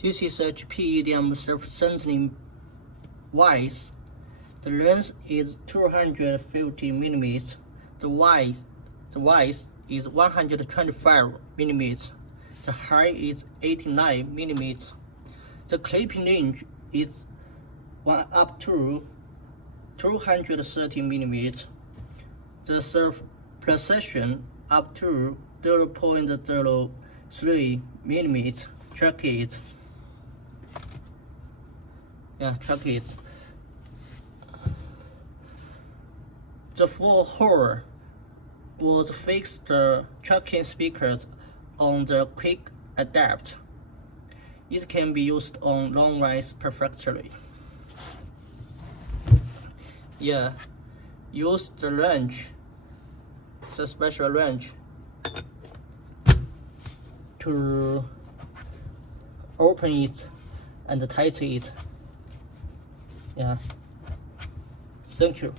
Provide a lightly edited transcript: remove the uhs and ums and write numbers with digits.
This is HPEDM self-centering vise. The length is 250 mm. The vise is 125 mm. The height is 89 mm. The clipping range is up to 230 mm. The surf precision up to 0.03 mm. Check it. Yeah, check it. The full hole was fixed tracking speakers on the quick adapt. It can be used on long rides perfectly. Yeah, use the wrench, the special wrench, to open it and tighten it. Yeah, thank you.